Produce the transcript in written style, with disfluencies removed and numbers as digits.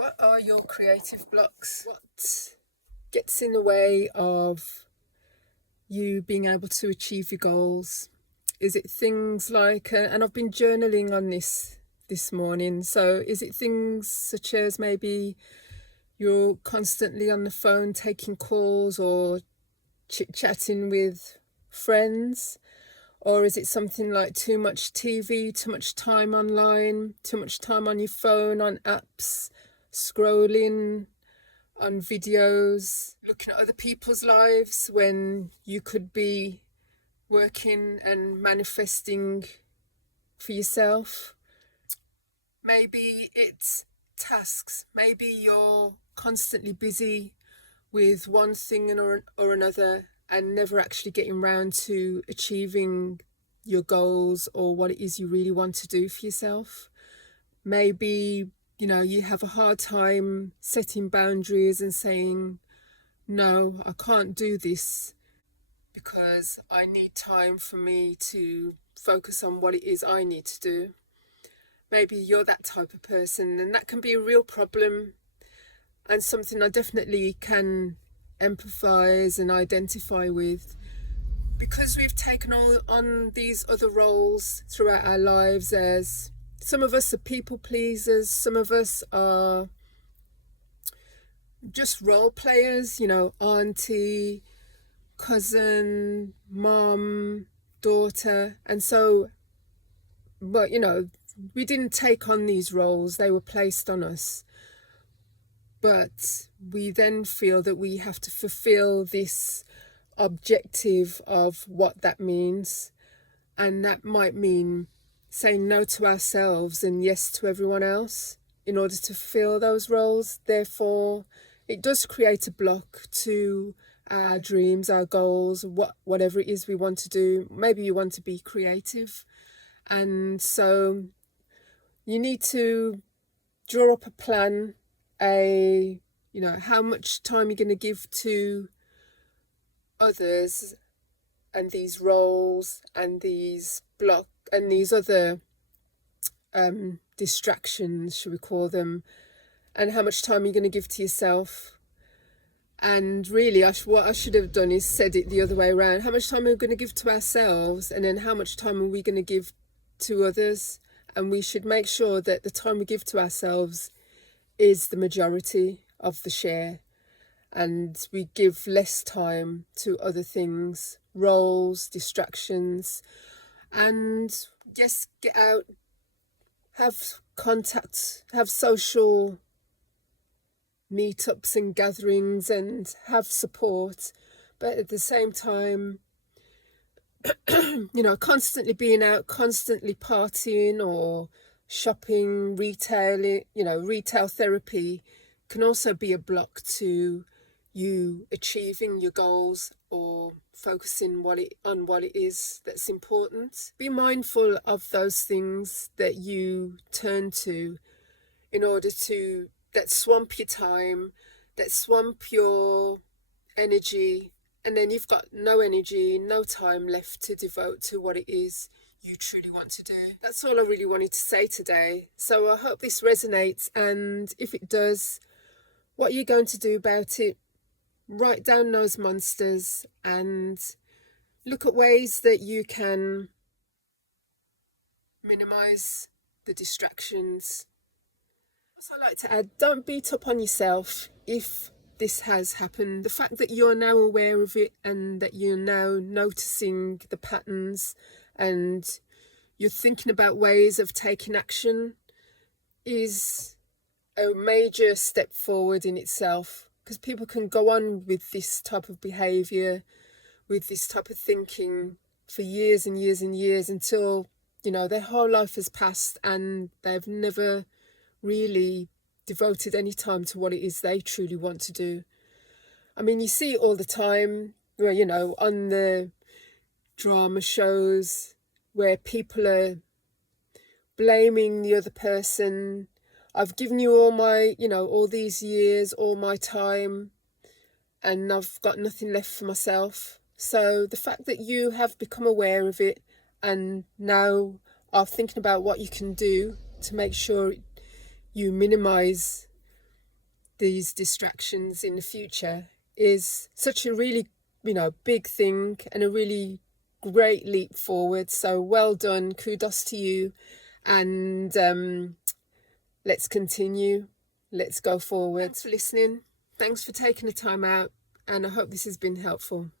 What are your creative blocks? What gets in the way of you being able to achieve your goals? Is it things like, and I've been journaling on this morning, so is it things such as maybe you're constantly on the phone taking calls or chit-chatting with friends? Or is it something like too much TV, too much time online, too much time on your phone, on apps, scrolling on videos, looking at other people's lives when you could be working and manifesting for yourself? Maybe it's tasks. Maybe you're constantly busy with one thing or another and never actually getting round to achieving your goals or what it is you really want to do for yourself. Maybe, you have a hard time setting boundaries and saying, no, I can't do this because I need time for me to focus on what it is I need to do. Maybe you're that type of person, and that can be a real problem and something I definitely can empathize and identify with, because we've taken on these other roles throughout our lives. As some of us are people pleasers, some of us are just role players, auntie, cousin, mom, daughter. And so, but we didn't take on these roles, they were placed on us. But we then feel that we have to fulfill this objective of what that means. And that might mean saying no to ourselves and yes to everyone else in order to fulfill those roles. Therefore, it does create a block to our dreams, our goals, whatever it is we want to do. Maybe you want to be creative. And so you need to draw up a plan, how much time you're going to give to others and these roles and these other distractions, should we call them, and how much time you're going to give to yourself. And really, what I should have done is said it the other way around. How much time are we going to give to ourselves, and then how much time are we going to give to others? And we should make sure that the time we give to ourselves is the majority of the share, and we give less time to other things, roles, distractions. And just get out, have contacts, have social meetups and gatherings, and have support. But at the same time, constantly being out, constantly partying or shopping, retail therapy can also be a block to you achieving your goals or focusing on what it is that's important. Be mindful of those things that you turn to in order that swamp your time, that swamp your energy, and then you've got no energy, no time left to devote to what it is you truly want to do. That's all I really wanted to say today. So I hope this resonates, and if it does, what are you going to do about it? Write down those monsters and look at ways that you can minimize the distractions. Also, I'd like to add, don't beat up on yourself if this has happened. The fact that you're now aware of it and that you're now noticing the patterns and you're thinking about ways of taking action is a major step forward in itself, because people can go on with this type of behaviour, with this type of thinking for years and years and years until, their whole life has passed and they've never really devoted any time to what it is they truly want to do. I mean, you see it all the time, on the drama shows where people are blaming the other person. I've given you all my, all these years, all my time, and I've got nothing left for myself. So the fact that you have become aware of it and now are thinking about what you can do to make sure you minimize these distractions in the future is such a really, big thing and a really great leap forward. So well done, kudos to you, and let's continue, let's go forward. Thanks for listening, thanks for taking the time out, and I hope this has been helpful.